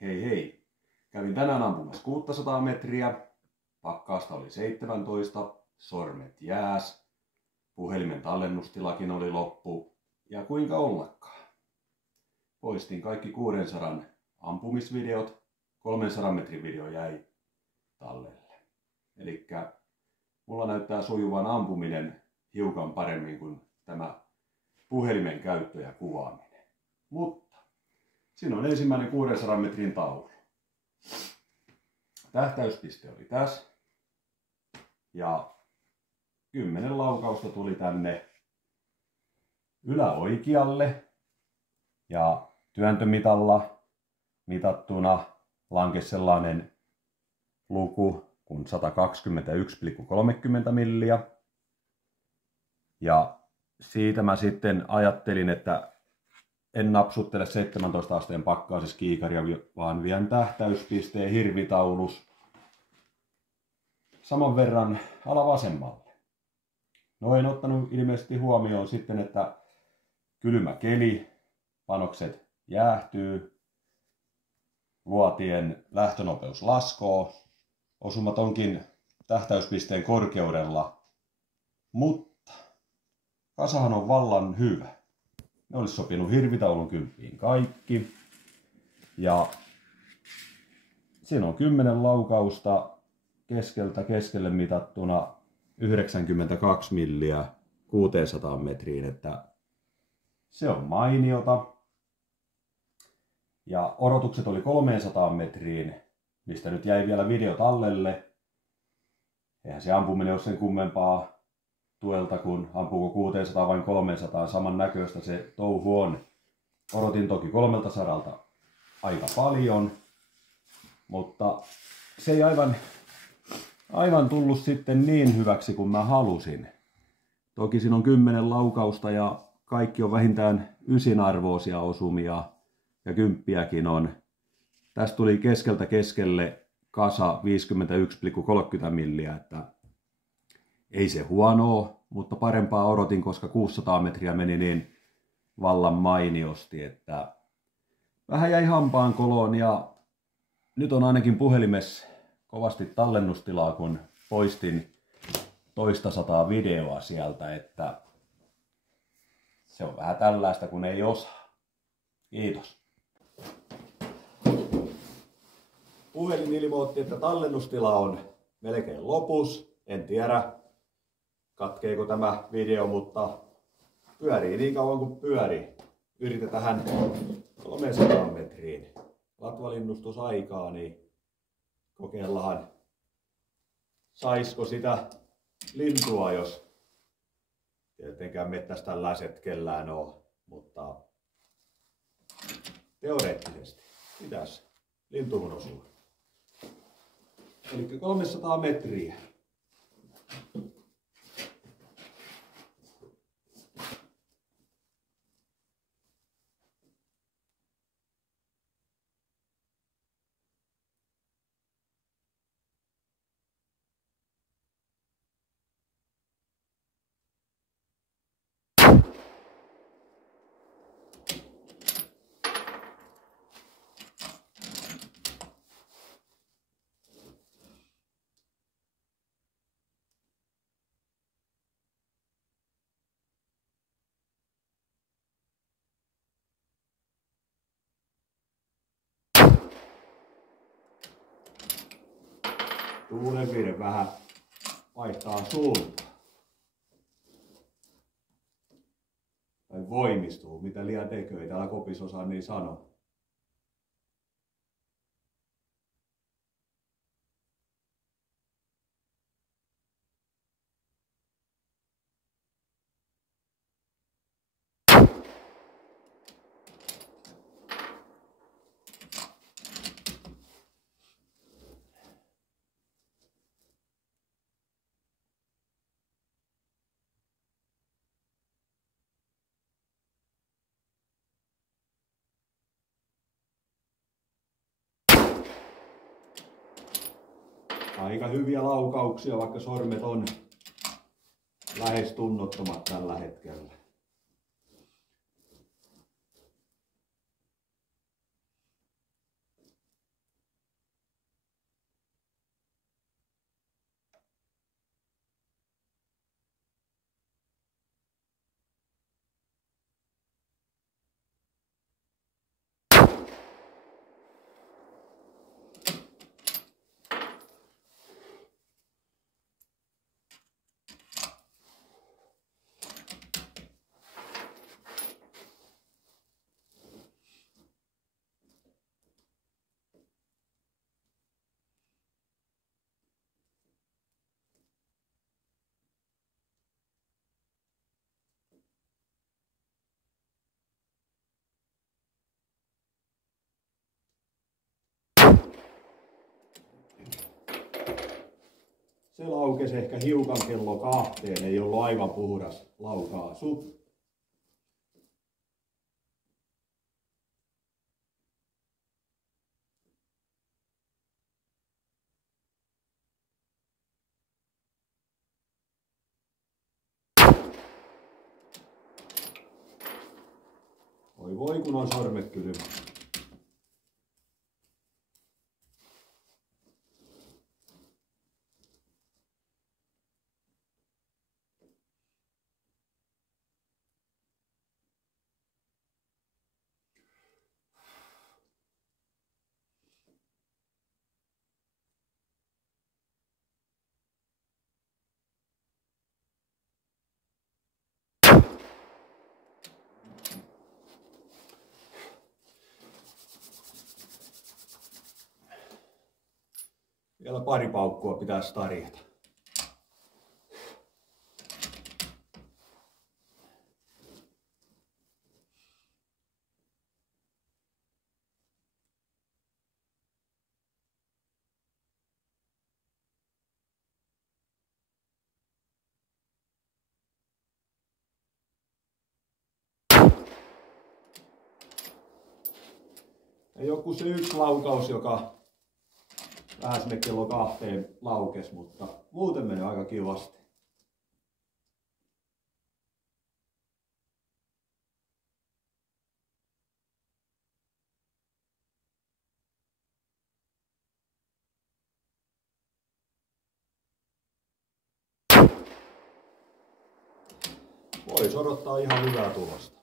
Hei hei! Kävin tänään ampumassa 600 metriä, pakkasta oli 17, sormet jääs, puhelimen tallennustilakin oli loppu ja kuinka ollakaan. Poistin kaikki 600 ampumisvideot, 300 metrin video jäi tallelle. Elikkä mulla näyttää sujuvan ampuminen hiukan paremmin kuin tämä puhelimen käyttö ja kuvaaminen. Mutta siinä on ensimmäinen 600 metrin taulu. Tähtäyspiste oli tässä. Ja 10 laukausta tuli tänne yläoikealle. Ja työntömitalla mitattuna lankesi sellainen luku kuin 121,30 milliä. Ja siitä mä sitten ajattelin, että en napsuttele 17 asteen pakkaisessa kiikaria, vaan vien tähtäyspisteen hirvitaulus saman verran alavasemmalle. No en ottanut ilmeisesti huomioon sitten, että kylmä keli, panokset jäähtyy, luotien lähtönopeus laskoo, osumat onkin tähtäyspisteen korkeudella, mutta kasahan on vallan hyvä. Ne olisi sopinut hirvitaulun kymppiin kaikki. Ja siinä on 10 laukausta keskeltä keskelle mitattuna 92 milliä 600 metriin, että se on mainiota. Ja odotukset oli 300 metriin, mistä nyt jäi vielä video tallelle. Eihän se ampuminen ole sen kummempaa tuelta, kun ampuuko 600 vai 300, saman näköistä se touhu on. Odotin toki 300 aika paljon, mutta se ei aivan tullut sitten niin hyväksi kuin mä halusin. Toki siinä on 10 laukausta ja kaikki on vähintään 9 arvoisia osumia ja 10 on. Tästä tuli keskeltä keskelle kasa 51,30 milliä, että ei se huonoa, mutta parempaa odotin, koska 600 metriä meni niin vallan mainiosti, että vähän jäi hampaan koloon ja nyt on ainakin puhelimessa kovasti tallennustilaa, kun poistin toista sataa videoa sieltä, että se on vähän tällaista, kun ei osaa. Kiitos. Puhelin ilmoitti, että tallennustila on melkein lopus. En tiedä, katkeeko tämä video, mutta pyörii niin kauan kuin pyörii. Yritetään 300 metriin latvalinnostusaikaa, niin kokeillaan, saisiko sitä lintua, jos tietenkään mettässä tällaiset kellään ole, mutta teoreettisesti pitäisi lintuun osua. Eli 300 metriä. Tuulenvire vähän vaihtaa suuntaan. Tai voimistuu, mitä liian tekee, ei täällä kopissa osaa niin sanoa. Aika hyviä laukauksia, vaikka sormet on lähes tunnottomat tällä hetkellä. laukesi ehkä hiukan kello 2, ei ollut aivan puhdas laukaisu. Oi voi kun on sormet kylmä. Vielä pari paukkua pitäisi tarjota. Ei ole kuin se yksi laukaus, joka vähän sinne kello 2 laukesi, mutta muuten menee aika kivasti. Voisi odottaa ihan hyvää tulosta.